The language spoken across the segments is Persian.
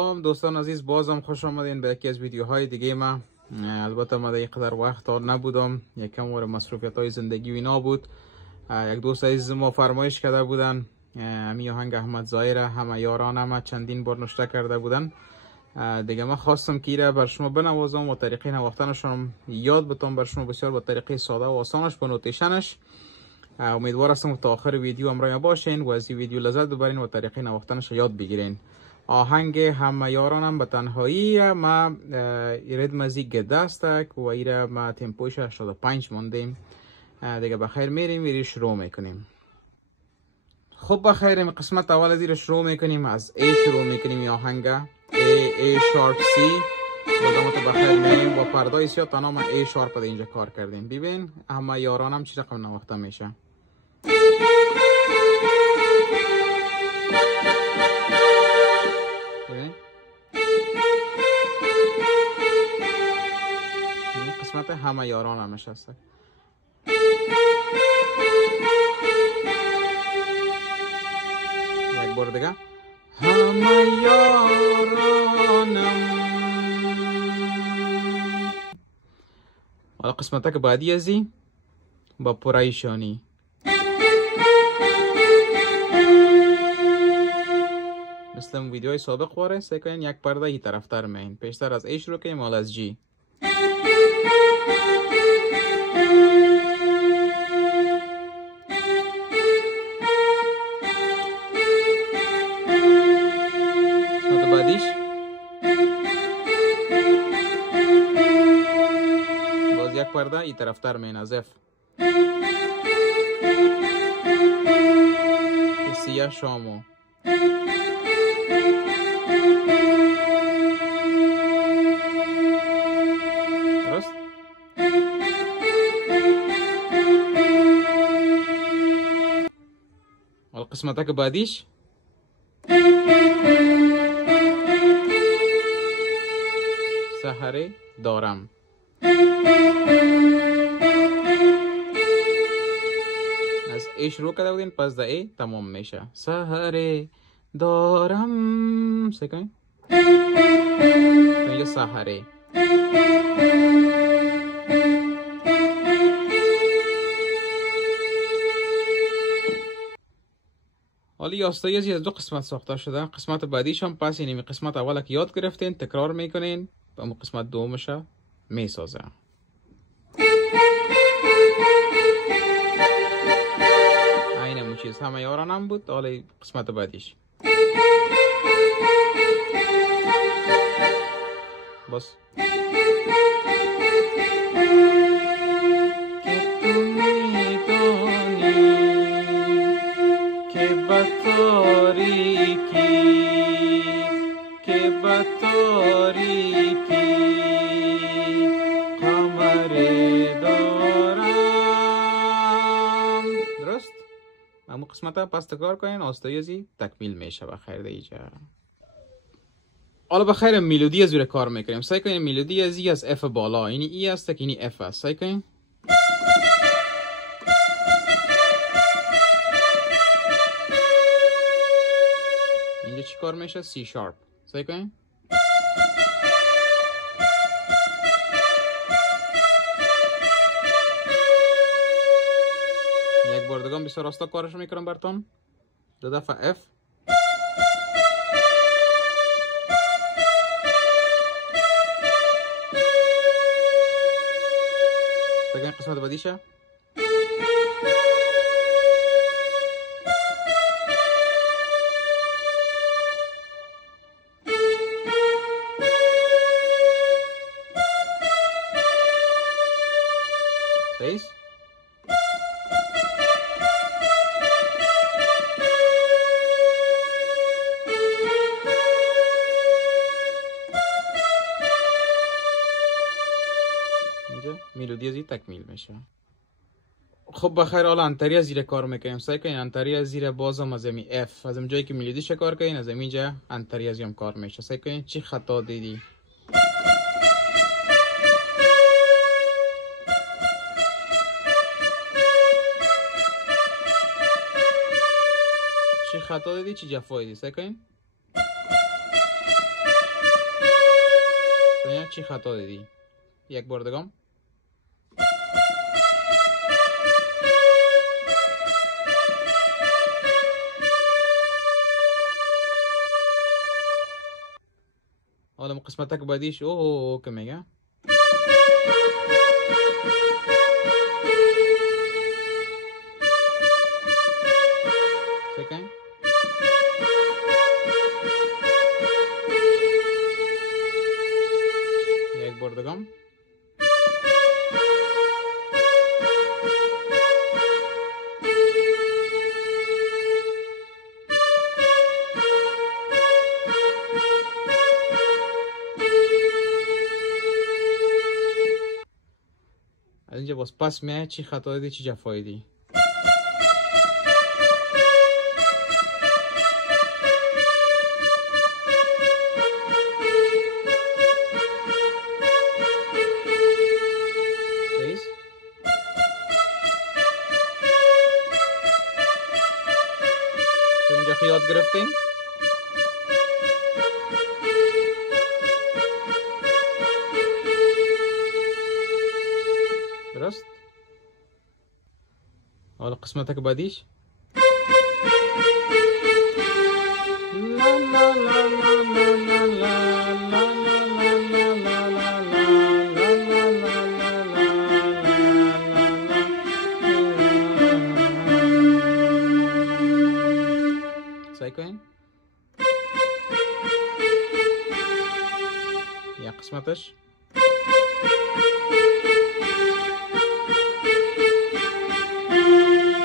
سلام دوستان عزیز، بازم خوش آمدین به یکی از ویدیوهای دیگه ما. البته ما در قدر وقت ها نبودم، یکم مسئولیت های زندگی و اینا بود. یک دوست عزیز ما فرمایش کرده بودن امی آهنگ احمد ظاهر، همه یارانم چندین بار نشته کرده بودن دیگه. ما خواستم که ایره بر شما بنوازم و طریقه نواختنشون یاد بتم بر شما، بسیار با طریقه ساده و آسانش با نوتیشنش. امیدوار هستم تا آخر ویدیو همراه باشین و از این ویدیو لذت ببرین و طریقه نواختنش یاد بگیرین. آهنگ همه یارانم به تنهایی ما ریتم از گده است و ایره ما تمپوش 85 موندیم دیگه. بخیر میریم ویدیو شروع میکنیم. خب بخیر، قسمت اول از شروع میکنیم، از A شروع میکنیم. یا آهنگ A sharp C بودم تو بخیر میریم با پردای سیاه تنها ما A sharp ده اینجا کار کردیم. ببین همه یارانم چی رقم نواخته میشه. قسمت همه یارانم نشسته. یک بار دیگه همه یارانم. حالا قسمت که بعدی ازی با پرایشانی. مثل ویدیوهای سابق واره سعی کنین یک پرده ای طرفتر مین. پیشتر از A شروع کنیم، حالا از G. قسمت بعدیش باز یک پرده ای طرفتر مین از F. سیاه شامو. درست؟ حالا قسمت که بعدیش سحر دارم. از A شروع کرده بودین، پس در A تمام میشه. سحر دارم سکنی اینجا سحره. حالا یاستایی از دو قسمت ساخته شده. قسمت بعدیش هم پس اینمی قسمت اول که یاد گرفتین تکرار میکنین و اما قسمت دومش میسازه. این همون چیز همه یارانم بود. حالا قسمت بعدیش بس درست؟ اما قسمت ها پس تکرار کنین، آستایزی تکمیل میشه بخیر دیجا. حالا بخیر میلودی از زیر کار میکنیم. سعی کنین میلودی از ای از F بالا، اینی ای است که اینی F است. سعی کنین اینجا چی کار میشه؟ C sharp. سعی کنین یک بار دیگه بسیار راستا کارش میکنم براتون. دو دفعه F. بگین قسمت بعدیشه صحیح. میلودی ازی تکمیل میشه. خب بخیر، حالا انتری از زیر کار میکنیم. سعی کنین انتری از زیر بازم از امی F از جایی که میلودی کار کنین از اینجا انتری از هم کار میشه. سعی کنین چی خطا دیدی. چی خطا دیدی چی جفا دیدی. سعی کنین چی خطا دیدی؟ یک بار دگم. حالا قسمتک بعدیش اوه که میگه سکن. یک بار دگم. از اینجا باز پس میای چی خطا دیدی چی جفایی دی. تو اینجا خیاط گرفتین. درست. حالا قسمتک بعدیش سعی کنین. یا قسمتش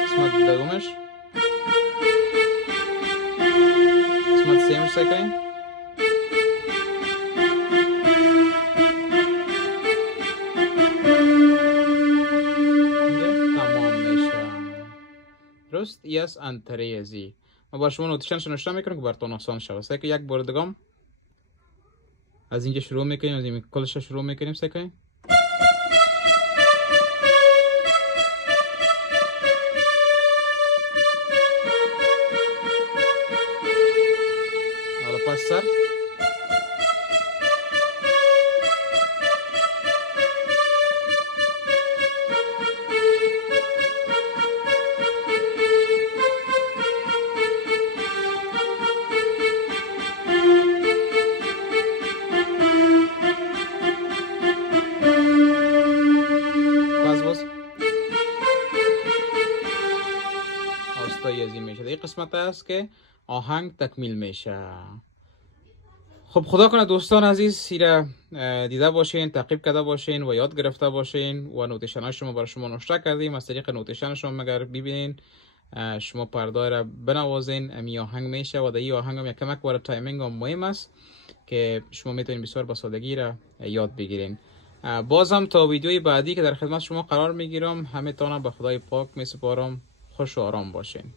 قسمت دومش قسمت سیمش سعی کنین. تمام میشه. درست. یس انتری ازی ما با شما نوتیشنش نوشته میکنم که براتون آسان شود. سعی که یک بار دگم از اینجا شروع میکنیم، از این کلش شروع میکنیم. سعی کنیم. حالا پس سر این قسمت است که آهنگ تکمیل میشه. خب خدا کنه دوستان عزیز سیره دیده باشین، تعقیب کرده باشین و یاد گرفته باشین و نوتیشن های شما برای شما نوشته کردیم. از طریق نوتیشن شما اگر ببینین شما پرده را بنوازین امی آهنگ میشه و در این آهنگ هم یک کمک برای تایمینگ هم مهم است که شما میتونین بسیار با سادگی را یاد بگیرین. بازم تا ویدیوی بعدی که در خدمت شما قرار میگیرم همه تانا به خدای پاک میسپارم. خوش و آرام باشین.